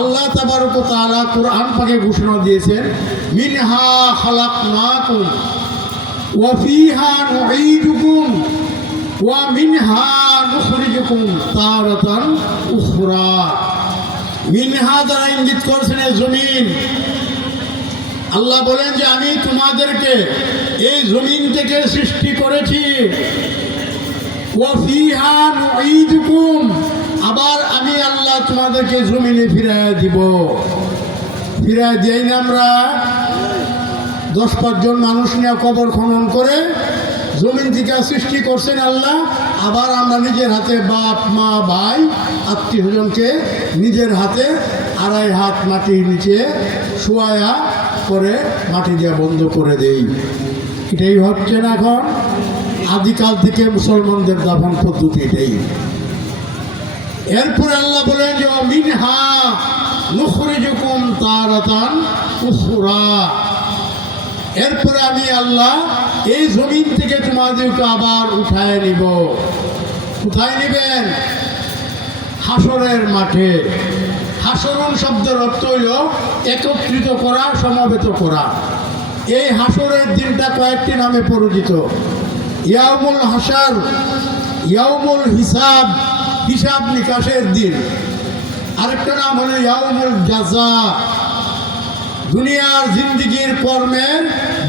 আল্লাহ তাবারক ওয়া তাআলা কুরআন পাকে ঘোষণা দিয়েছেন, মিনহা খালাকনাকুম ওয়া ফিহা নুঈদুকুম ওয়া মিনহা নুখরিজুকুম তারাতান উখরা। মিনহা দ্বারা ইঙ্গিত করছেন জমিন। আল্লাহ বলেন যে আমি তোমাদেরকে এই জমিন থেকে সৃষ্টি করেছি। ওয়া ফিহা নুঈদুকুম, আবার আমি আল্লাহ তোমাদেরকে জমিনে ফিরাইয়া দিব। ফিরাইয়া দিই না আমরা 10-5 জন মানুষ নিয়ে কবর খনন করে জমিন থেকে সৃষ্টি করছেন আল্লাহ। আবার আমরা নিজের হাতে বাপ মা ভাই আত্মীয় স্বজনকে নিজের হাতে 2.5 হাত মাটির নিচে শোয়া করে মাটি দিয়ে বন্ধ করে দেই। এটাই হচ্ছে না এখন? আদিকাল থেকে মুসলমানদের দাফন পদ্ধতি এটাই। এরপরে আল্লাহ বলেন যে মিনহা নুখরিজুকুম তারাতান উখরা, এরপরে আমি আল্লাহ এই জমিন থেকে তোমাদেরকে আবার উঠায় নিব। কোথায় নিবেন? হাসরের মাঠে। হাসরুন শব্দের অর্থ হইল একত্রিত করা, সমবেত করা। এই হাসরের দিনটা কয়েকটি নামে পরিচিত। ইয়াউমুল হাসার, ইয়াউমুল হিসাব, হিসাব নিকাশের দিন। আরেকটা নাম হলো ইয়াউমুল জাযা, দুনিয়ার জিন্দিগির কর্মের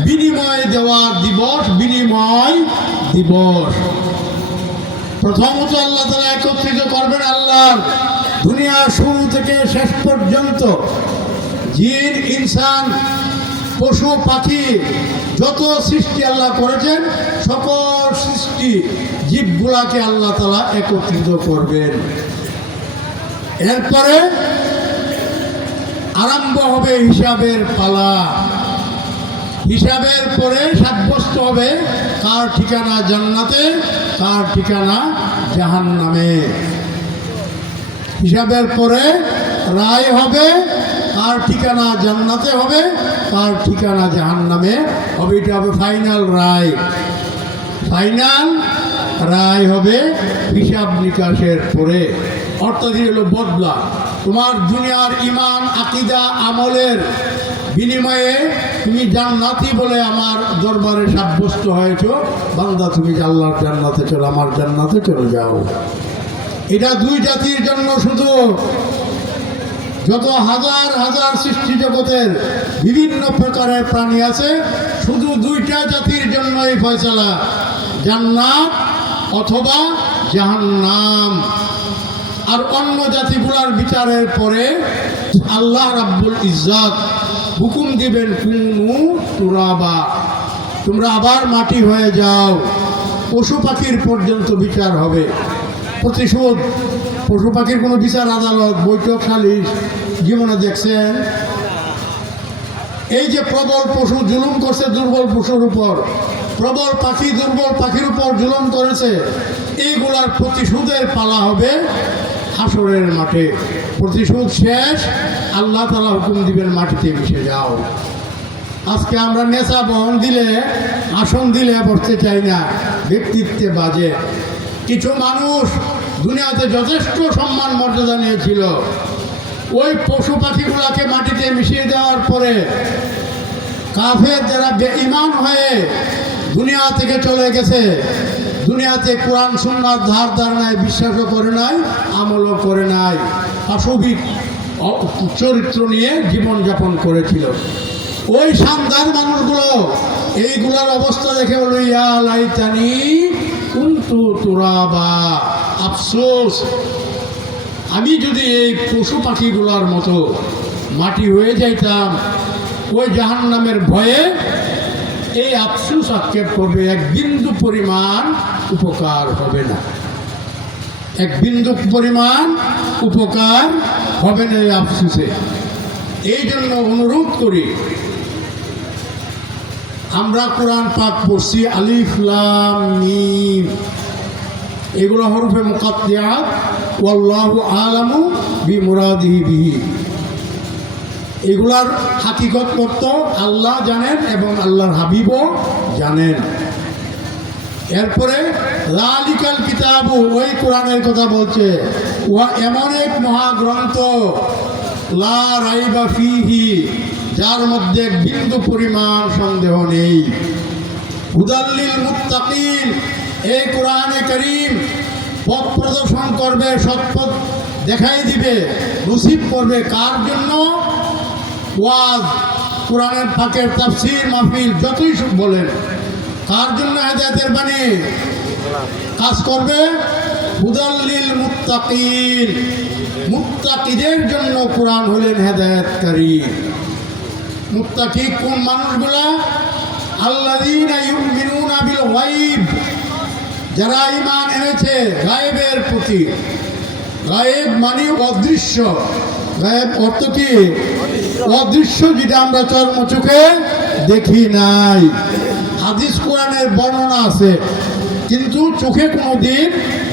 বিনিময় দেওয়ার দিবস, বিনিময় দিবস। প্রথমত আল্লাহ তাআলা একত্রিত করবেন আল্লাহর দুনিয়ার শুরু থেকে শেষ পর্যন্ত জিন ইনসান পশু পাখি যত সৃষ্টি আল্লাহ করেছেন সকল সৃষ্টি জীবগুলাকে আল্লাহ তাআলা একত্রিত করবেন। এরপরে আরম্ভ হবে হিসাবের পালা। হিসাবের পরে সাব্যস্ত হবে কার ঠিকানা জান্নাতে, কার ঠিকানা জাহান্নামে। হিসাবের পরে রায় হবে কার ঠিকানা জান্নাতে হবে, কার ঠিকানা জাহান্নামে হবে। এটা হবে ফাইনাল রায়। ফাইনাল রায় হবে হিসাব নিকাশের পরে। অর্থাৎ হলো বদলা। তোমার দুনিয়ার ইমান আকীদা আমলের বিনিময়ে তুমি জান্নাতি বলে আমার দরবারে সাব্যস্ত হয়েছ। বান্দা তুমি আল্লাহর জান্নাতে চলো, আমার জান্নাতে চলে যাও। এটা 2 জাতির জন্য শুধু। যত হাজার হাজার সৃষ্টি জগতের বিভিন্ন প্রকারের প্রাণী আছে, শুধু 2টা জাতির জন্য এই ফয়সালা, জান্নাত অথবা জাহান্নাম। আর অন্য জাতিগুলার বিচারের পরে আল্লাহ রাব্বুল ইজ্জত হুকুম দিবেন, কুনু তুরাবা, তোমরা আবার মাটি হয়ে যাও। পশু পাখির পর্যন্ত বিচার হবে, প্রতিশোধ। পশু পাখির কোনো বিচার আদালত, বৈঠক, সালিশ জীবনে দেখছেন? এই যে প্রবল পশু জুলুম করছে দুর্বল পশুর উপর, প্রবল পাখি দুর্বল পাখির উপর জুলুম করেছে, এইগুলার প্রতিশোধের পালা হবে হাসরের মাঠে। প্রতিশোধ শেষ, আল্লাহ তাআলা হুকুম দিবেন মাটিতে মিশে যাও। আজকে আমরা নেশা বহন দিলে, আসন দিলে বসতে চাই না, ব্যক্তিত্বে বাজে। কিছু মানুষ দুনিয়াতে যথেষ্ট সম্মান মর্যাদা নিয়েছিল, ওই পশু পাখিগুলাকে মাটিতে মিশিয়ে দেওয়ার পরে কাফের যারা বেঈমান হয়ে দুনিয়া থেকে চলে গেছে, দুনিয়াতে কোরআন সুন্নাহর ধার ধারণায় বিশ্বাসও করে নাই, আমলও করে নাই, পাশবিক চরিত্র নিয়ে জীবনযাপন করেছিল। ওই শানদার মানুষগুলো এইগুলার অবস্থা দেখে বলো, ইয়া লাইতানি কুনতু তুরাবা, আফসোস আমি যদি এই পশু পাখিগুলোর মতো মাটি হয়ে যাইতাম। ওই জাহান্নামের ভয়ে এই আফসোস আক্ষেপ করবে, এক বিন্দু পরিমাণ উপকার হবে না, এক বিন্দু পরিমাণ উপকার হবে না এই আফসোসে। এই জন্য অনুরোধ করি, আমরা কোরআন পাক পড়ছি, আলিফ লাম মিম, এগুলো হরফে মুকাত্তিআত, ওয়াল্লাহু আলামু বিমুরাদিহি বিহি। এগুলার হাকিকত অর্থ আল্লাহ জানেন এবং আল্লাহর হাবিবও জানেন। এরপরে যালিকাল কিতাবু, ওই কোরআনের কথা বলছে, ওয়া এমন এক মহাগ্রন্থ, লা রাইবা ফিহি, যার মধ্যে বিন্দু পরিমাণ সন্দেহ নেই। হুদাল্লিল মুত্তাকিন, এই কোরআনে কারীম পথ প্রদর্শন করবে, সৎপথ দেখাই দিবে, নসিব করবে কার জন্য? ওয়াজ, কোরআনের পাকের তাফসীর মাহফিল যতই বলেন, কার জন্য হেদায়েতের বাণী কাজ করবে? হুদাল্লিল মুত্তাকিন, মুত্তাকিদের জন্য কোরআন হলেন হেদায়েতকারী। মুত্তাকি কোন মানুষগুলা? আল্লাযীনা ইউমিনুনা বিল গায়ব, যারা ঈমান এনেছে গায়েবের প্রতি। গায়েব মানে অদৃশ্য। গায়েব অর্থ কি? অদৃশ্য, যেটা আমরা চর্ম চোখে দেখি নাই। হাদিস কোরআনের বর্ণনা আছে, কিন্তু চোখে কোনোদিন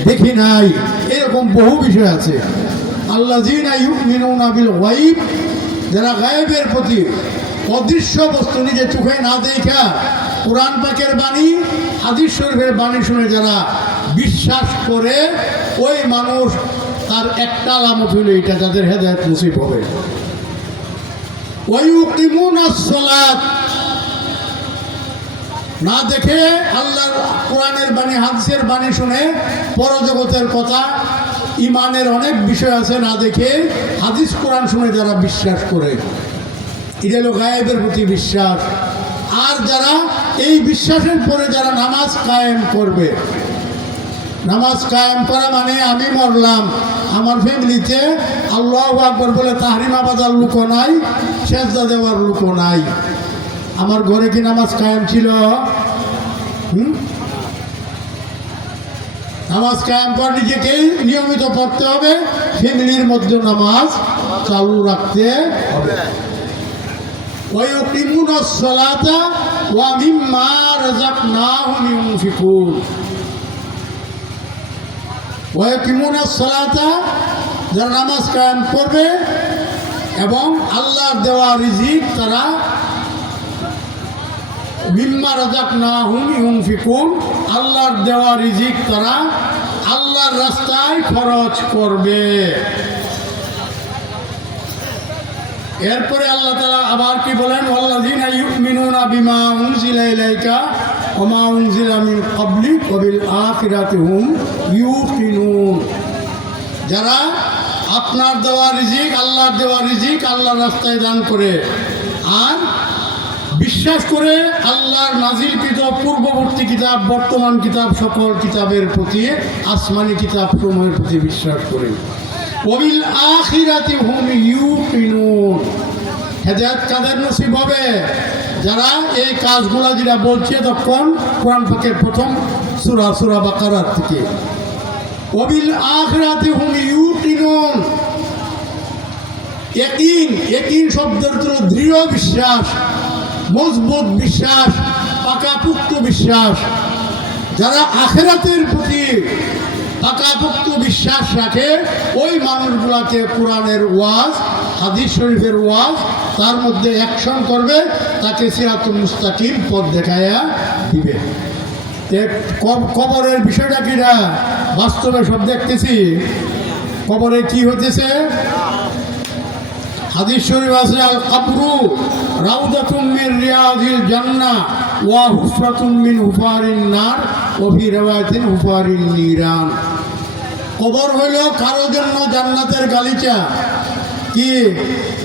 দেখি নাই, এরকম বহু বিষয় আছে। আল্লাযীনা ইউমিনুনা বিল গায়ব, যারা গায়েবের প্রতি, অদৃশ্য বস্তু নিজে চোখে না দেখা কোরআন পাকের বাণী, হাদিস শরীফের বাণী শুনে যারা বিশ্বাস করে, ওই মানুষ তার একটা আলামত হইল এটা, যাদের হেদায়েত নসিব হবে। ওয়ায়ুকিমুনাস সালাত, না দেখে আল্লাহর কোরআনের বাণী, হাদিসের বাণী শুনে, পরজগতের কথা, ইমানের অনেক বিষয় আছে, না দেখে হাদিস কোরআন শুনে যারা বিশ্বাস করে, এটা হলো গায়েবের প্রতি বিশ্বাস। আর যারা এই বিশ্বাসের পরে যারা নামাজ কায়েম করবে, নামাজ কায়েম করা মানে আমি মরলাম, আমার ফ্যামিলিতে আল্লাহু আকবার বলে তাহরিমা বাজার লোকও নাই, সেজদা দেওয়ার লোকও নাই। আমার ঘরে কি নামাজ কায়েম ছিল? নামাজ কায়েম করে নিজেকেই নিয়মিত পড়তে হবে, ফ্যামিলির মধ্যে নামাজ চালু রাখতে হবে। ওয়ায়ুকিমুনাস সালাতা ওয়া মিম্মা রাযাকনাহুম ইউনফিকুন। ওয়ায়ুকিমুনাস সালাতা, যারা নামাজ কায়েম করবে এবং আল্লাহর দেওয়া রিজিক তারা মিম্মা রাযাকনাহুম ইউনফিকুন, আল্লাহর দেওয়া রিজিক তারা আল্লাহর রাস্তায় খরচ করবে। এরপরে আল্লাহ তাআলা আবার কি বলেন? ওয়াল্লাযীনা ইউমিনুনা বিমা উনজিলা ইলাইকা ওয়া মা উনজিলা মিন ক্বাবলিক ওয়া বিল আখিরাতি হুম ইউকিনুন, যারা আপনার দেওয়া রিজিক, আল্লাহর দেওয়া রিজিক আল্লাহর রাস্তায় দান করে আর বিশ্বাস করে আল্লাহর নাজিলকৃত পূর্ববর্তী কিতাব, বর্তমান কিতাব, সকল কিতাবের প্রতি, আসমানি কিতাব সমূহের প্রতি বিশ্বাস করে। ওয়াবিল আখিরাতি হুম ইউকিনুন, হেদায়েত কাদের নসিব হবে? যারা এই কাজগুলা যেটা বলছে তখন কোরআন পাকের প্রথম সূরা বাকারার থেকে। ওয়াবিল আখিরাতি হুম ইউকিনুন, ইয়াকিন শব্দের অর্থ দৃঢ় বিশ্বাস, মজবুত বিশ্বাস, পাকাপোক্ত বিশ্বাস। যারা আখিরাতের প্রতি পাকাপোক্ত বিশ্বাস রাখে, ওই মানুষগুলাকে কোরআনের ওয়াজ, হাদিস শরীফের ওয়াজ, তার মধ্যে অ্যাকশন করবে, তাকে সিরাতুল মুস্তাকিম পথ দেখায়া দিবে। কবরের বিষয়টা কি না বাস্তবে সব দেখতেছি। কবরে কি হইতেছে? হাদিস শরীফ আছে, আল কবরু রাউদাতুম মিন রিয়াদিল জান্নাহ ওয়া হুফরাতুম মিন হুফারিন নার ওয়া ফি রাওয়ায়াতিন হুফারিন নিরান। কবর হইল কারো জন্য জান্নাতের গালিচা, কি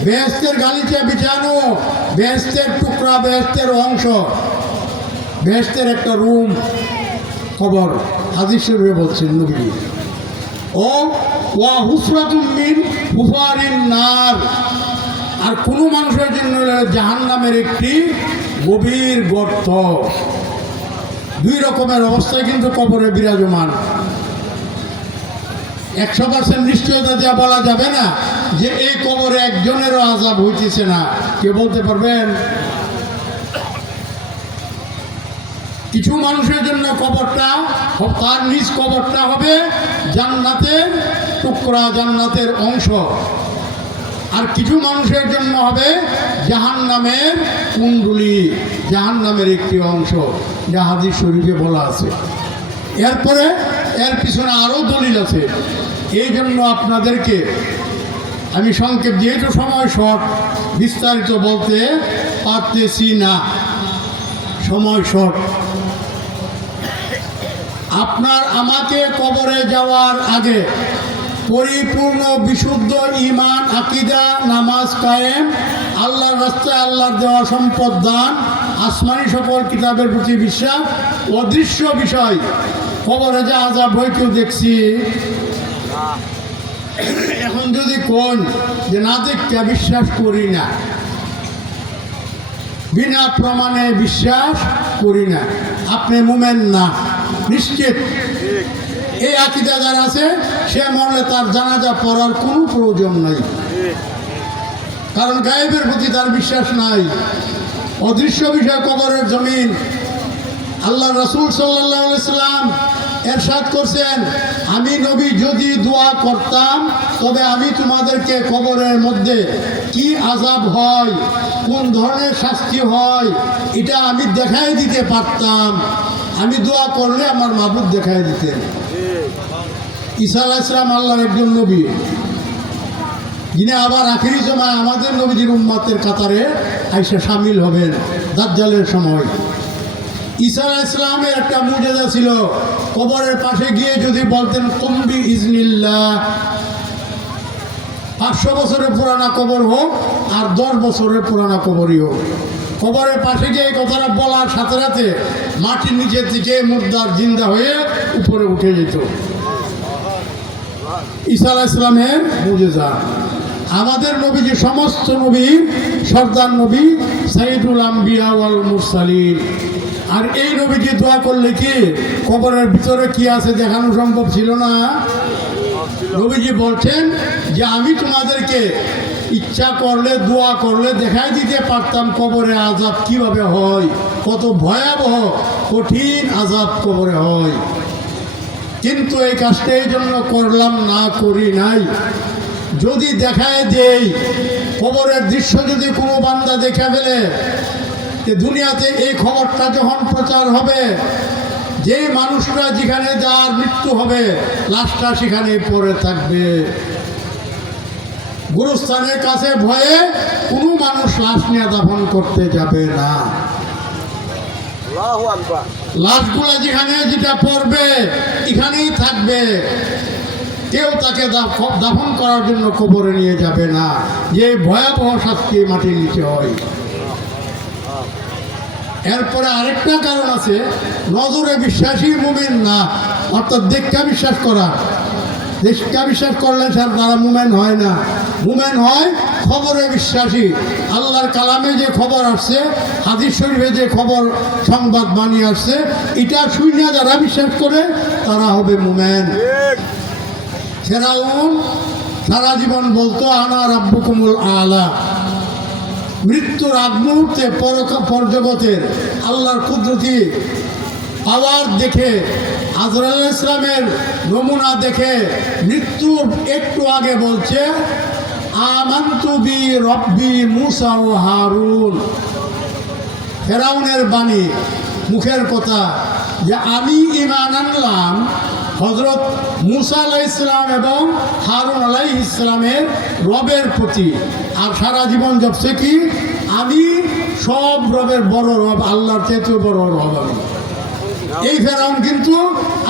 বেহেশতের গালিচা বিছানো, বেহেশতের টুকরা, বেহেশতের অংশ, বেহেশতের একটা রুম কবর। হাদিস শরীফে বলছেন নবী। ও ওয়া হুফরাতুম মিন হুফারিন নার, আর কোনো মানুষের জন্য জাহান্নামের একটি গভীর গর্ত। দুই রকমের অবস্থায় কিন্তু কবরে বিরাজমান। 100% নিশ্চয়তা দেওয়া বলা যাবে না যে এই কবরে একজনেরও আযাব হইতেছে না, কে বলতে পারবেন? কিছু মানুষের জন্য কবরটা, তার নিজ কবরটা হবে জান্নাতের টুকরা, জান্নাতের অংশ, আর কিছু মানুষের জন্য হবে জাহান্নামের কুণ্ডলী, জাহান্নামের একটি অংশ, যা হাদিস শরীফে বলা আছে। এরপরে এর পিছনে আরও দলিল আছে। এই জন্য আপনাদেরকে আমি সংক্ষেপ, যেহেতু সময় শর্ট, বিস্তারিত বলতে পারতেছি না, সময় শর্ট। আপনার আমাকে কবরে যাওয়ার আগে পরিপূর্ণ বিশুদ্ধ ঈমান, আকীদা, নামাজ কায়েম, আল্লাহর রাস্তায় আল্লাহর দেওয়া সম্পদ দান, আসমানি সকল কিতাবের প্রতি বিশ্বাস, অদৃশ্য বিষয়, কবরে যে আযাব হয় কেউ দেখছি? এখন যদি কোন যে না দেখতে বিশ্বাস করি না, বিনা প্রমাণে বিশ্বাস করি না, আপনি মুমিন না নিশ্চিত। এই আকীদা যার আছে সে মরলে তার জানাজা পড়ার কোনো প্রয়োজন নাই, কারণ গায়েবের প্রতি তার বিশ্বাস নাই। অদৃশ্য বিষয় কবরের জমিন। আল্লাহ রাসূল সাল্লাল্লাহু আলাইহি সাল্লাম এরশাদ করছেন, আমি নবী যদি দোয়া করতাম তবে আমি তোমাদেরকে কবরের মধ্যে কি আযাব হয়, কোন ধরনের শাস্তি হয়, এটা আমি দেখাই দিতে পারতাম। আমি দোয়া করলে আমার মাবুদ দেখাই দিতেন। ঈসা আলাইহিস সালাম আল্লাহর একজন নবী, যিনি আবার আখিরি সময় আমাদের নবীজির উম্মতের কাতারে আইসা শামিল হবেন দাজ্জালের সময়। ঈসা আলাইহিস সালামের একটা মুজিজা ছিল, কবরের পাশে গিয়ে যদি বলতেন কুম্বি ইজনিল্লাহ, 500 বছরের পুরানা কবর হোক আর 10 বছরের পুরানা কবরই হোক, কবরের পাশে গিয়ে এই কথাটা বলার সাথে সাথে মাটির নিচের থেকে মুর্দার জিন্দা হয়ে উপরে উঠে যেত। ঈসা আলাইহিস সালামের মুজিজা। আমাদের নবীজি সমস্ত নবী সর্দার নবী, সাইয়্যিদুল আম্বিয়া ওয়াল মুরসালিন। আর এই নবীজি দোয়া করলে কি কবরের ভিতরে কি আছে দেখানো সম্ভব ছিল না? নবীজি বলছেন যে আমি তোমাদেরকে ইচ্ছা করলে দোয়া করলে দেখাই দিতে পারতাম কবরে আযাব কিভাবে হয়, কত ভয়াবহ কঠিন আযাব কবরে হয়, কিন্তু এই কাজটা এই জন্য করলাম না, করি নাই। যদি দেখায় দেই কবরের দৃশ্য, যদি কোনো বান্দা দেখে ফেলে, দুনিয়াতে এই খবরটা যখন প্রচার হবে, যে মানুষটা যেখানে যার মৃত্যু হবে লাশটা সেখানে পড়ে থাকবে। গুরুস্থানের কাছে ভয়ে কোনো মানুষ লাশ নিয়ে দাফন করতে যাবে না। লাশগুলা যেখানে যেটা পড়বে এখানেই থাকবে, কেউ তাকে দাফন করার জন্য কবরে নিয়ে যাবে না। যে ভয়াবহ শাস্তি মাটির নিচে হয়। এরপরে আরেকটা কারণ আছে, নজরে বিশ্বাসী মুমিন না, অর্থাৎ দেখা বিশ্বাস করা। দেখা বিশ্বাস করলে তারা মুমিন হয় না, মুমিন হয় খবরে বিশ্বাসী। আল্লাহর কালামে যে খবর আসছে, হাদিস শরীফে যে খবর সংবাদ বানিয়ে আসছে, এটা শুনে যারা বিশ্বাস করে তারা হবে মুমিন। ফেরাউন সারা জীবন বলতো আনা রাব্বুকুমুল আলা। মৃত্যুর আগ মুহূর্তে পরজগতের আল্লাহর কুদরতি পাওয়ার দেখে, আজরাইল আলাইহিস সালামের নমুনা দেখে মৃত্যুর একটু আগে বলছে আমানতু বি রব্বি মুসা ও হারুন। ফেরাউনের বাণী, মুখের কথা, যে আমি ঈমান আনলাম হযরত মুসা আলাইহিস সালাম এবং হারুন আলাইহিস সালামের রবের প্রতি। আর সারা জীবন জপছে কি আমি সব রবের বড় রব, আল্লাহর চেয়েও বড় রব আমি। এই ফেরাউন কিন্তু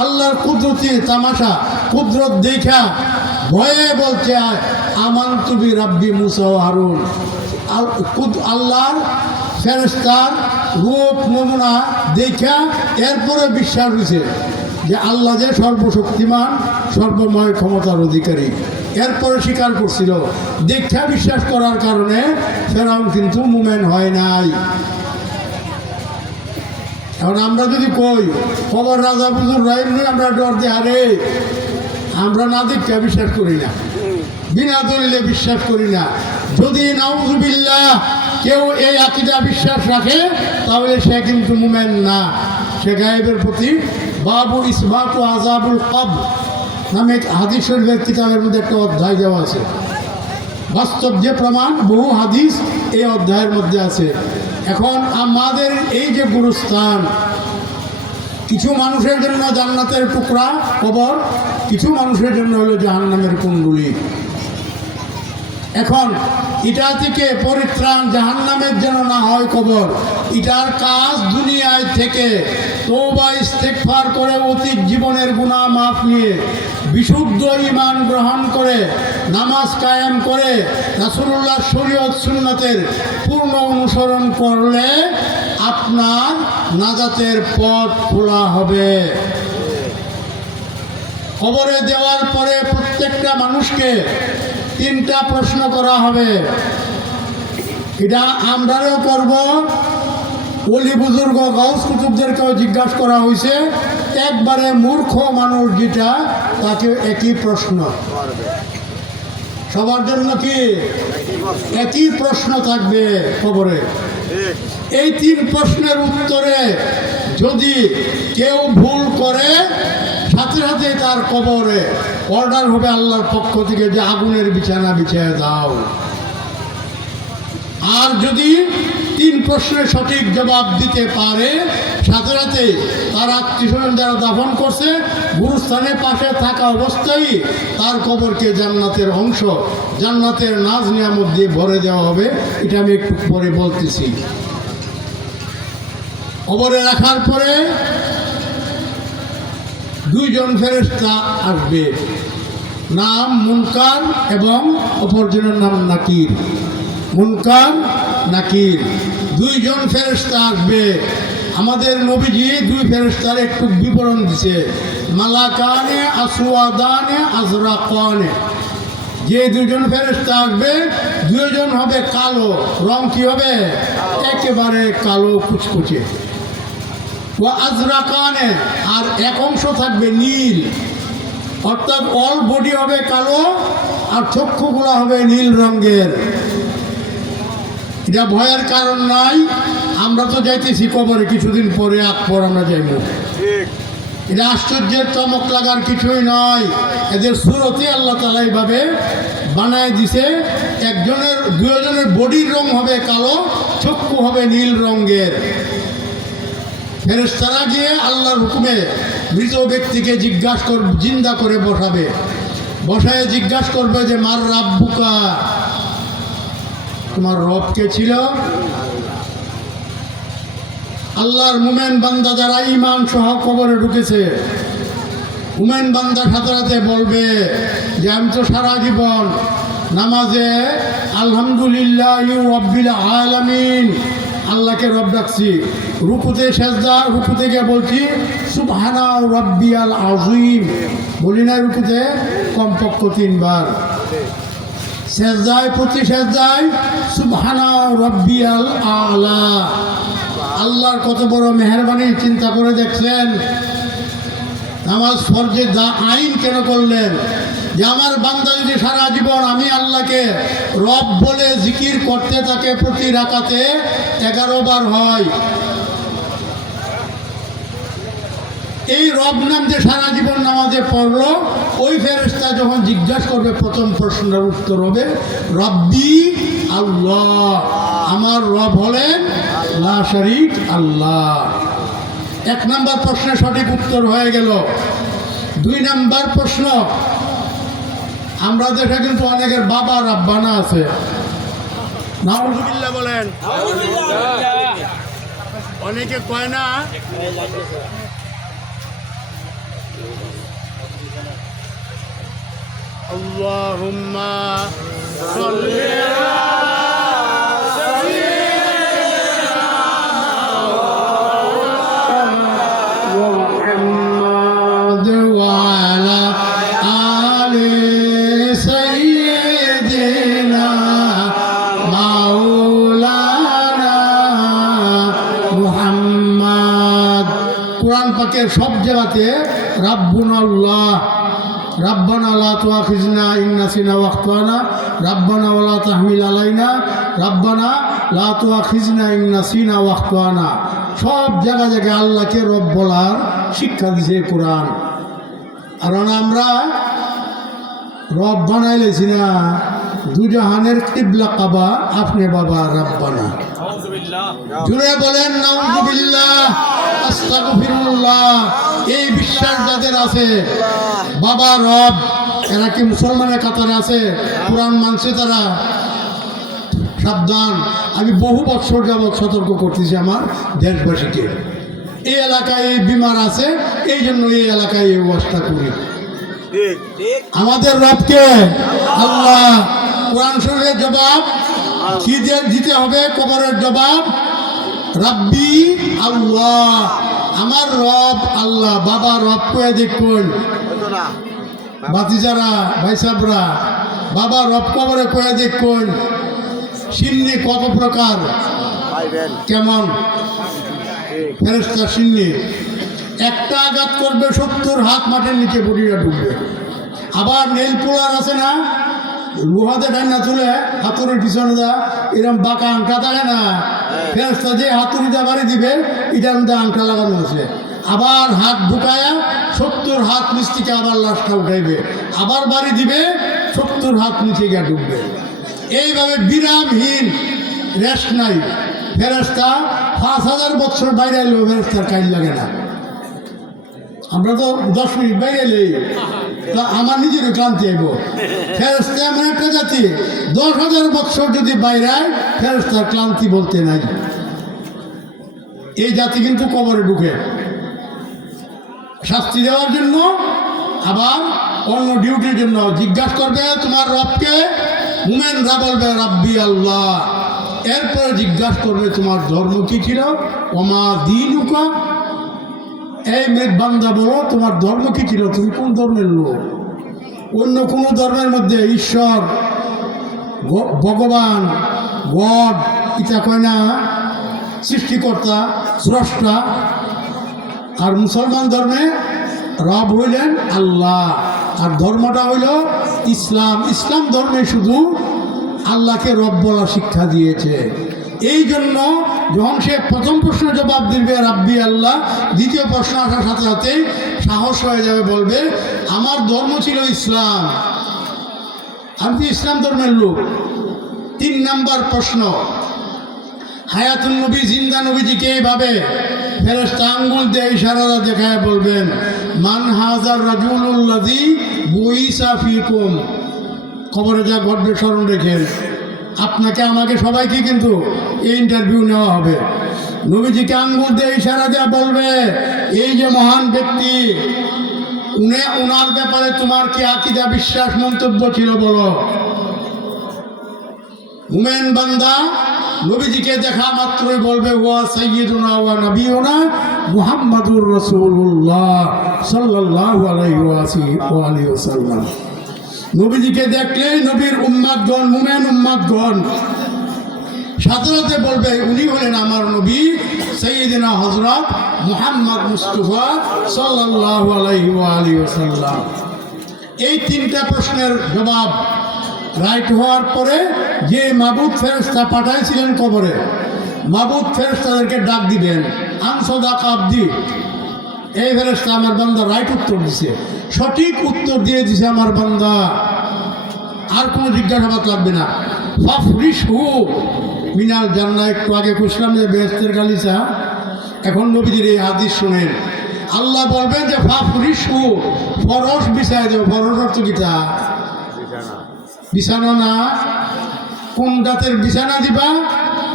আল্লাহর কুদরতি তামাশা, কুদরত দেখা ভয়ে বলছে আমানতু বি রাব্বি মুসা ও হারুন। আল্লাহর ফেরেশতার রূপ নমুনা দেখা এরপরে বিশ্বাস হয়েছে যে আল্লাহ যে সর্বশক্তিমান, সর্বময় ক্ষমতার অধিকারী। এরপরে স্বীকার করছিল। দেখা বিশ্বাস করার কারণে ফেরাউন কিন্তু মুমিন হয় নাই। এখন আমরা যদি কই খবর রাজা বুজুর রাইম, আমরা ডর দিয়ে হারে, আমরা না দেখা বিশ্বাস করি না, বিনা দলিলে বিশ্বাস করি না। যদি নাউযুবিল্লাহ কেউ এই আকীদা বিশ্বাস রাখে তাহলে সে কিন্তু মুমিন না, সে গায়েবের প্রতি। বাবু ইসবাতু আযাবুল কবর নামে হাদিস শরীফের কিতাবের মধ্যে একটা অধ্যায় দেওয়া আছে। বাস্তব যে প্রমাণ, বহু হাদিস এই অধ্যায়ের মধ্যে আছে। এখন আমাদের এই যে গুরুস্থান, কিছু মানুষের জন্য জান্নাতের টুকরা কবর, কিছু মানুষের জন্য হলো জাহান্নামের কুণ্ডলী। এখন এটা থেকে পরিত্রাণ জাহান্নামের যেন না হয় কবর, এটার কাজ দুনিয়ায় থেকে তওবা ইস্তেগফার করে অতীত জীবনের গুনাহ মাফ নিয়ে বিশুদ্ধ ঈমান গ্রহণ করে নামাজ কায়েম করে রাসূলুল্লাহর শরীয়ত সুন্নতের পূর্ণ অনুসরণ করলে আপনার নাজাতের পথ খোলা হবে। কবরে দেওয়ার পরে প্রত্যেকটা মানুষকে 3টা প্রশ্ন করা হবে। এটা আমরাও করব, ওলি বুজুর্গ গাউস কুতুবদেরকেও জিজ্ঞাসা করা হয়েছে। একবারে মূর্খ মানুষ যেটা তাকে একই প্রশ্ন, সবার জন্য কি একই প্রশ্ন থাকবে কবরে। এই 3 প্রশ্নের উত্তরে যদি কেউ ভুল করে সাথে সাথে তার কবরে অর্ডার হবে আল্লাহর পক্ষ থেকে যে আগুনের বিছানা বিছিয়ে দাও। আর যদি 3 প্রশ্নের সঠিক জবাব দিতে পারে সাথে সাথে তার আত্মীয়স্বজন যারা দাফন করছে গুরুস্থানের পাশে থাকা অবস্থায় তার কবরকে জান্নাতের অংশ, জান্নাতের নাজ নিয়ামত দিয়ে ভরে দেওয়া হবে। এটা আমি একটু পরে বলতেছি। কবরে রাখার পরে 2 জন ফেরেশতা আসবে, নাম মুনকার এবং অপরজনের নাম নাকির। মুনকার নাকির 2 জন ফেরেশতা আসবে। আমাদের নবীজি 2 ফেরেশতার একটু বিবরণ দিছে, মালাকানে আসওয়াদানে আজরাকানে। যে 2 জন ফেরেশতা আসবে 2 জন হবে কালো, রং কি হবে একেবারে কালো কুচকুচে। ও আজরাকানে, আর এক অংশ থাকবে নীল, অর্থাৎ অল বডি হবে কালো আর চক্ষুগুলো হবে নীল রঙের। এটা ভয়ের কারণ নাই, আমরা তো যাইতেছি কবরে কিছুদিন পরে আকবর আমরা যাইব। এটা আশ্চর্যের চমক লাগার কিছুই নয়। এদের সুরতে আল্লাহ তাআলা এইভাবে বানায় দিছে। 2 জনের বডির রং হবে কালো, চক্ষু হবে নীল রঙের। ফেরেশতারা গিয়ে আল্লাহর হুকুমে মৃত ব্যক্তিকে জিজ্ঞাসা করবে, জিন্দা করে বসাবে, বসায় জিজ্ঞাসা করবে যে মার রাব্বুকা, তোমার রব কে ছিল? আল্লাহর মুমিন বান্দা যারা ঈমান সহ কবরে ঢুকেছে, মুমিন বান্দা সাথে সাথে বলবে যে আমি তো সারা জীবন নামাজে আলহামদুলিল্লাহি রাব্বিল আলামিন আল্লাহকে রব ডাকছি, রুকুতে সেজদা, রুকু থেকে বলছি সুবহানা রাব্বিয়াল আযীম, বলি না রুকুতে কমপক্ষ 3 বার, সেজদায় প্রতি সেজদায় সুবহানা রাব্বিয়াল আলা। আল্লাহর কত বড় মেহেরবানি চিন্তা করে দেখছেন। নামাজ ফরজে আইন কেন করলেন? যে আমার বান্দা যদি সারা জীবন আমি আল্লাহকে রব বলে জিকির করতে থাকে, প্রতি রাকাতে 11 বার হয়। এই রব নাম যে সারা জীবন নামাজে পড়লো, ওই ফেরেশতা যখন জিজ্ঞাসা করবে প্রথম প্রশ্নের উত্তর হবে রব্বি আল্লাহ, আমার রব হলেন লা শারীক আল্লাহ। 1 নম্বর প্রশ্নের সঠিক উত্তর হয়ে গেল। 2 নম্বর প্রশ্ন, আমরা দেশে কিন্তু অনেকের বাবা রাব্বানা আছে, নাউযুবিল্লাহ বলেন, অনেকে কয় না আল্লাহুম্মা সাল্লি আলা মুহাম্মাদ ওয়া আলা আলি সাইয়্যিদিনা মাওলানা মুহাম্মদ। কোরআন পাকের সব জায়গাতে রাব্বুনাল্লাহ, রাব্বানা লা তুআখিযনা ইন নাসিনা ওয়া আখতানা, রাব্বানা ওয়া লা তাহমিল আলাইনা, রাব্বানা লা তুআখিযনা ইন নাসিনা ওয়া আখতানা। সব জায়গা জায়গায় আল্লাহকে রব বলার শিক্ষা দিছে কোরআন। কারণ আমরা রব বানাই লেছি না, 2 জাহানের কিবলা কাবা, আপনি বাবা রাব্বানা। জুড়ে বলেন নাউযুবিল্লাহ, আস্তাগফিরুল্লাহ। এই বিশ্বাস যাদের আছে বাবা রব, এরা কি মুসলমানের কাতারে আছে? কোরআন মানছে তারা? সাবধান। আমি বহু বছর যাবৎ সতর্ক করতেছি আমার দেশবাসীকে। এই এলাকায় এই বিমার আছে, এই জন্য এই এলাকায় এই অবস্থা করি। আমাদের রবকে আল্লাহ। কোরআন শরীফের জবাব কি দিতে হবে? কবরের জবাব রাব্বি আল্লাহ, আমার রব আল্লাহ। বাবা রব কয়ে দেখুন বাতিজারা ভাই সাবরা, বাবা রব কবরে কয়ে দেখুন। সিন্নি কত প্রকার, কেমন ফেরেশতা সিন্নি। একটা আঘাত করবে 70 হাত মাটির নিচে বডিটা ঢুকবে। আবার নেল পোলার আছে না, লোহাতে ডান্না তুলে হাতুড়ির পিছনে যা এরকম বাঁকা আংটা থাকে না, ফেরেশতা যে হাতুড়িটা বাড়ি দিবে এটার মধ্যে আংটা লাগানো আছে। আবার হাত ঢুকায়া 70 হাত নিচ থেকে আবার লাশটা উঠাইবে, আবার বাড়ি দিবে 70 হাত নিচে গিয়ে ঢুকবে। এইভাবে বিরামহীন, রেস্ট নাই। ফেরেশতা 5000 বছর বাইরে এলেও ফেরেশতার কাজ লাগে না। আমরা তো 10 মিনিট বাইরে এলেই তা আমার নিজেরও ক্লান্তি আইব। ফেরেশতা এমন একটা জাতি, 10,000 বছর যদি বাইরে আয় ফেরেশতার ক্লান্তি বলতে নাই। এই জাতি কিন্তু কবরে ঢুকে শাস্তি দেওয়ার জন্য, আবার অন্য ডিউটির জন্য। জিজ্ঞাসা করবে তোমার রবকে, মুমিনরা বলবে রাব্বি আল্লাহ। এরপরে জিজ্ঞাসা করবে তোমার ধর্ম কি ছিল, ওমা দীনুকা। এই মেঘ বান্দা বলো তোমার ধর্ম কি ছিল, তুমি কোন ধর্মের লোক? অন্য কোনো ধর্মের মধ্যে ঈশ্বর, ভগবান, গড এটা কয় না, সৃষ্টিকর্তা, স্রষ্টা। আর মুসলমান ধর্মে রব হইলেন আল্লাহ, আর ধর্মটা হইল ইসলাম। ইসলাম ধর্মে শুধু আল্লাহকে রব বলা শিক্ষা দিয়েছে। এই জন্য যখন সে প্রথম প্রশ্নের জবাব দিবে রাব্বি আল্লাহ, দ্বিতীয় প্রশ্ন আসার সাথে সাথেই সাহস হয়ে যাবে, বলবে আমার ধর্ম ছিল ইসলাম, আমি ইসলাম ধর্মের লোক। 3 নাম্বার প্রশ্ন, হায়াতুন নবী, জিন্দা নবীজিকে এইভাবে ফেরেশতা আঙ্গুল দিয়ে ইশারা দেখায় বলবেন মান হাজার রাজুলুল্লাযী বুইসা ফিকুম। খবরে যা ঘটবে স্মরণ রেখেন, আপনাকে আমাকে সবাইকে কিন্তু এই ইন্টারভিউ নেওয়া হবে। নবীজিকে আঙ্গুল দিয়ে ইশারা দেওয়া বলবে এই যে মহান ব্যক্তি, উনার ব্যাপারে তোমার কি আকীদা, বিশ্বাস, মন্তব্য ছিল বলো। মুমিন বান্দা নবীজিকে দেখা মাত্রই বলবে ওয়া সাইয়্যিদুনা ওয়া নাবিয়ুনা মুহাম্মাদুর রাসূলুল্লাহ সাল্লাল্লাহু আলাইহি ওয়াসাল্লাম। নবীজিকে দেখলেই নবীর উম্মাতগণ, মুমিন উম্মাতগণ সাথে সাথে বলবে উনি হলেন আমার নবী সাইয়্যিদুনা হযরত মুহাম্মদ মুস্তাফা সাল্লাল্লাহু আলাইহি ওয়াসাল্লাম। এই 3টা প্রশ্নের জবাব রাইট হওয়ার পরে যে মাবুদ ফেরেশতা পাঠাইছিলেন কবরে, মাবুদ ফেরেশতাদেরকে ডাক দিবেন আনসাদাকা আবদি। এই ফেরেশতা আমার বান্দা রাইট উত্তর দিছে, সঠিক উত্তর দিয়ে দিছে আমার বান্দা, আর কোনো জিজ্ঞাসাবাদ লাগবে না। ফাফরিশহু মিনাল জান্নাহ। একটু আগে খুঁজলাম যে বেহেশতের গালিচা, এখন নবীজির এই হাদিস শুনেন। আল্লাহ বলবেন যে ফাফরিশহু, ফরশ বিছায় দেব। ফরশ অর্থ কিতা? বিছানা না। কোন জাতের বিছানা দিবা?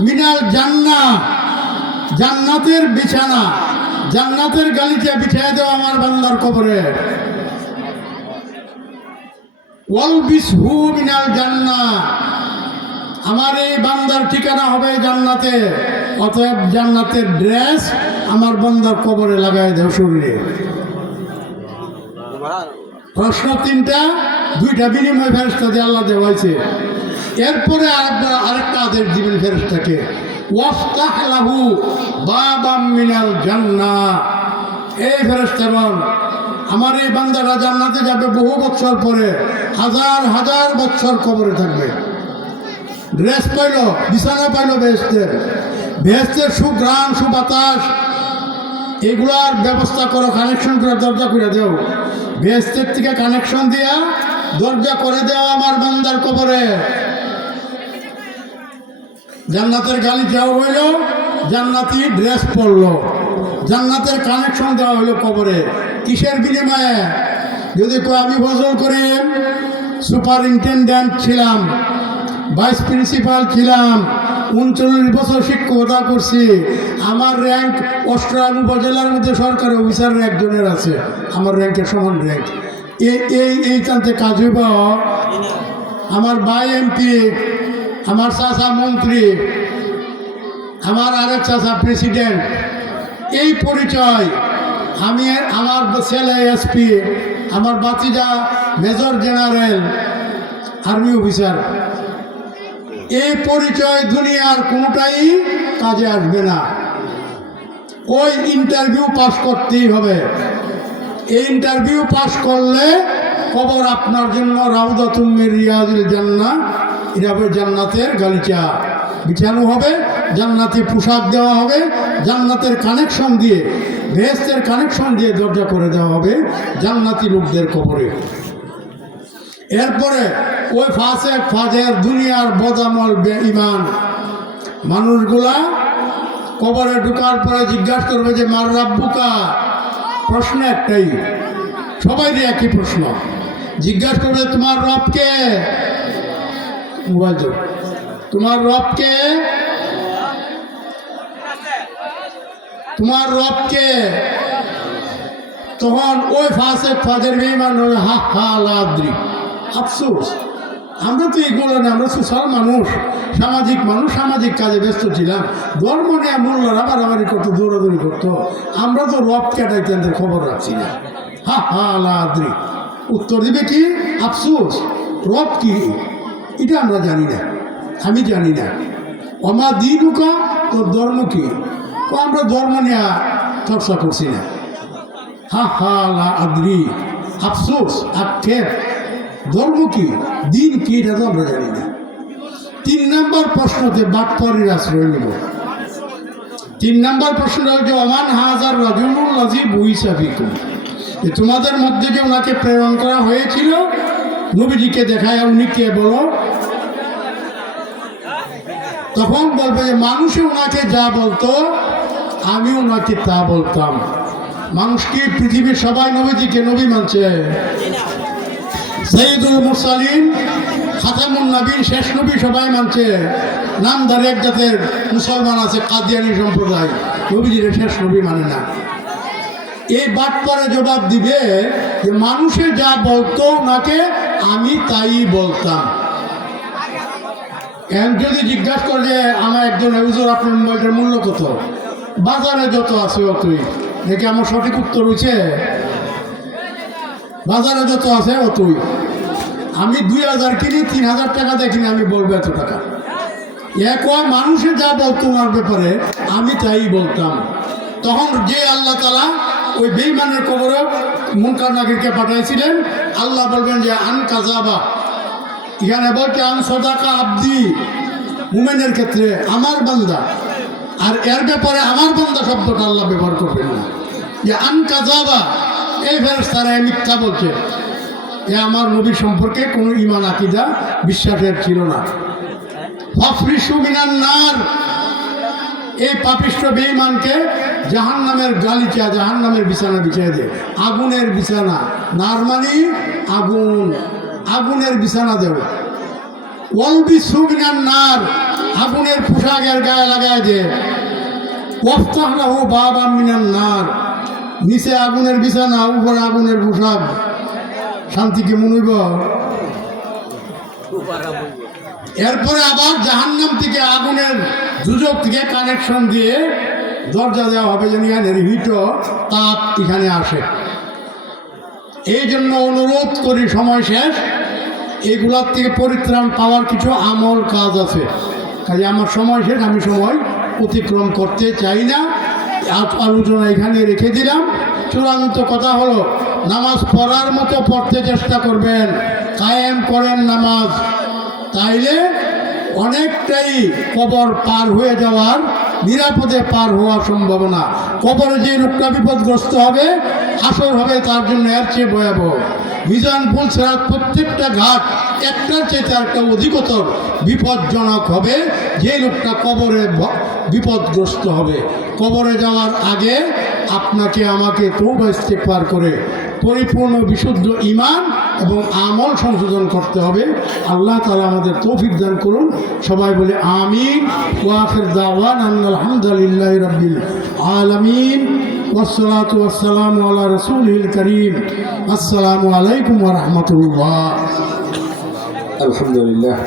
মিনাল জান্নাহ, জান্নাতের বিছানা, জান্নাতের গালিচা বিছায় দেওয়া আমার বান্দার কবরে। ওয়ালবিসহু মিনাল জান্নাহ, আমার এই বান্দার ঠিকানা হবে জান্নাতে। অতএব জান্নাতের ড্রেস আমার বান্দার কবরে লাগাই দেও শরীরে। প্রশ্ন 3টা, 2টা বিনিময় ফেরেশতা দিয়ে আল্লাহ দেওয়া হয়েছে। এরপরে আরেকটা আদেশ দিবেন ফেরেশতাকে, ওয়াফতাহ লাহু বাবাম মিনাল জান্নাহ। এই ফেরেশতাগণ, আমার এই বান্দারা জান্নাতে যাবে বহু বছর পরে, হাজার হাজার বছর কবরে থাকবে। ড্রেস পাইল, বিছানা পাইল বেহেশতের, বেহেশতের সুঘ্রাণ, সুবাতাস, এগুলার ব্যবস্থা করো, কানেকশন করে দরজা করে দেও। বেহেশতের থেকে কানেকশন দিয়া দরজা করে দেওয়া আমার বান্দার কবরে। জান্নাতের গালিচাও হইল, জান্নাতি ড্রেস পরল, জান্নাতের কানেকশন দেওয়া হইল কবরে। কিসের বিনিময়ে? যদি কয় আমি ফজল করিম সুপারিনটেন্ডেন্ট ছিলাম, ভাইস প্রিন্সিপাল ছিলাম, 39 বছর শিক্ষকতা করছি, আমার র্যাঙ্ক অষ্টগ্রাম উপজেলার মধ্যে সরকারি অফিসারের একজনের আছে, আমার র্যাঙ্কের সমান র্যাঙ্ক, এই টানতে কাজ হইব? আমার ভাই এমপি, আমার চাচা মন্ত্রী, আমার আরেক চাচা প্রেসিডেন্ট, এই পরিচয়। আমি আমার ছেলে এসপি, আমার বাতিজা মেজর জেনারেল আর্মি অফিসার, এই পরিচয় দুনিয়ার কোনোটাই কাজে আসবে না। ওই ইন্টারভিউ পাস করতেই হবে। এই ইন্টারভিউ পাস করলে কবর আপনার জন্য রাউদাতুম মির রিয়াজিল জান্নাহ, এভাবে জান্নাতের গালিচা বিছানো হবে, জান্নাতি পোশাক দেওয়া হবে, জান্নাতের কানেকশন দিয়ে, বেহেশতের কানেকশন দিয়ে দরজা করে দেওয়া হবে জান্নাতি লোকদের কবরে। এরপরে ওই ফাসেক ফাজের দুনিয়ার বদামল বেঈমান মানুষগুলা কবরে ঢুকার পরে জিজ্ঞাসা করবে যে মার রাব্বুকা, প্রশ্ন একটাই, সবাইরই একই প্রশ্ন, জিজ্ঞাসা করবে তোমার রবকে, মোবাইল যোগ, তোমার রবকে, তোমার রবকে। তখন ওই ফাসেক ফাজের বেঈমান হা হা লাদ্রি, আফসোস আমরা তো এইগুলো না, আমরা সোশ্যাল মানুষ, সামাজিক মানুষ, সামাজিক কাজে ব্যস্ত ছিলাম, ধর্ম নিয়ে মোল্লারা বাড়াবাড়ি করতো, দৌড়াদৌড়ি করতো, আমরা তো রব ক্যাটাইতেনদের খবর রাখছি না। হা হা লাদ্রি, উত্তর দিবে কি? আফসোস, রব কি এটা আমরা জানি না, আমি জানি না। অমা দিনুকা, তোর ধর্ম কি? আমরা ধর্ম নিয়ে চর্চা করছি না। হা হা লাদ্রি, আফসোস, আক্ষেপ, ধর্ম কি, দিন কি, এটা তো আমরা জানি না। 3 নম্বর প্রশ্নতে বাটপাড়ির আশ্রয় নেব। 3 নম্বর প্রশ্নটা হচ্ছে ওমান হাজার রাজুনুল লাজি বুইসা ফিকুম, তোমাদের মধ্যে যে ওনাকে প্রেরণ করা হয়েছিল, নবীজিকে দেখায়, উনি কে বলো? তখন বলবে যে মানুষে ওনাকে যা বলতো আমি ওনাকে তা বলতাম। মানুষ কি পৃথিবীর সবাই নবীজিকে নবী মানছে? সৈয়দুল মুরসালিন, খাতামুন নবীন, শেষ নবী সবাই মানছে। নামধারী এক জাতের মুসলমান আছে কাদিয়ানী সম্প্রদায়, নবীজির শেষ নবী মানে না। এই বাটপারে জবাব দিবে যে মানুষে যা বলতো ওনাকে আমি তাই বলতাম। এখন যদি জিজ্ঞাসা করে যে আমার একজন হুজুর আপনার মোবাইলটার মূল্য কত, বাজারে যত আছে অতই, দেখি আমার সঠিক উত্তর হয়েছে? বাজারে যত আছে অতই। আমি 2000 কিনি, 3000 টাকা দিয়ে কিনে আমি বলবো এত টাকা। এক মানুষে যা বলতো ওনার ব্যাপারে আমি তাই বলতাম। তখন যে আল্লাহ তাআলা ওই বেঈমানের কবরে মুনকার নাকিরকে পাঠাইছিলেন, আল্লাহ বলবেন যে আন কাযাবা, এখানে বলছে আন সদাকা আব্দি, মুমিনের ক্ষেত্রে আমার বান্দা, আর এর ব্যাপারে আমার বান্দা শব্দটা আল্লাহ ব্যবহার করবেন না, যে আন কাযাবা, এই ফেরেশতারা মিথ্যা বলছে, এ আমার নবী সম্পর্কে কোনো ঈমান আকীদা বিশ্বাসের ছিল না। ফাফরিশু মিনান নার, এই পাপিষ্ঠ বেঈমানকে জাহান্নামের গালিচা, জাহান্নামের বিছানা বিছিয়ে দেয়, আগুনের বিছানা, নার মানে আগুন, আগুনের বিছানা দেব। ওয়ালবিসু মিনান নার, আগুনের পোশাকের গায়ে লাগায় দে। ওয়াফতাহ লাহু বাবাম মিনান নার, নিচে আগুনের বিছানা, উপরে আগুনের পোশাক, শান্তি কেমন হইব? এরপরে আবার জাহান্নাম থেকে আগুনের দুজক থেকে কানেকশন দিয়ে দরজা দেওয়া হবে, যেন এখানে হিট তাপ এখানে আসে। এই জন্য অনুরোধ করি, সময় শেষ, এগুলার থেকে পরিত্রাণ পাওয়ার কিছু আমল কাজ আছে। কাজে আমার সময় শেষ, আমি সময় অতিক্রম করতে চাই না, আলোচনা এখানে রেখে দিলাম। চূড়ান্ত কথা হলো, নামাজ পড়ার মতো পড়তে চেষ্টা করবেন, কায়েম করেন নামাজ, তাইলে অনেকটাই কবর পার হয়ে যাওয়ার, নিরাপদে পার হওয়ার সম্ভাবনা। কবরে যে লোকটা বিপদগ্রস্ত হবে, আসর হবে তার জন্য এর চেয়ে ভয়াবহ। মিজান পুল সিরাত, প্রত্যেকটা ঘাট একটার চেয়ে একটা অধিকতর বিপজ্জনক হবে যে লোকটা কবরে বিপদগ্রস্ত হবে। কবরে যাওয়ার আগে আপনাকে আমাকে তওবা ইস্তেগফার করে পরিপূর্ণ বিশুদ্ধ ঈমান এবং আমল সংশোধন করতে হবে। আল্লাহ তাআলা আমাদের তৌফিক দান করুন। সবাই বলে আমিন। ওয়া আখির দাওয়ানা আলহামদুলিল্লাহি রাব্বিল আলামিন। ওয়াসসালাতু ওয়াসসালামু আলা রাসূলিল কারীম। আসসালামু আলাইকুম ওয়া রাহমাতুল্লাহ। আলহামদুলিল্লাহ।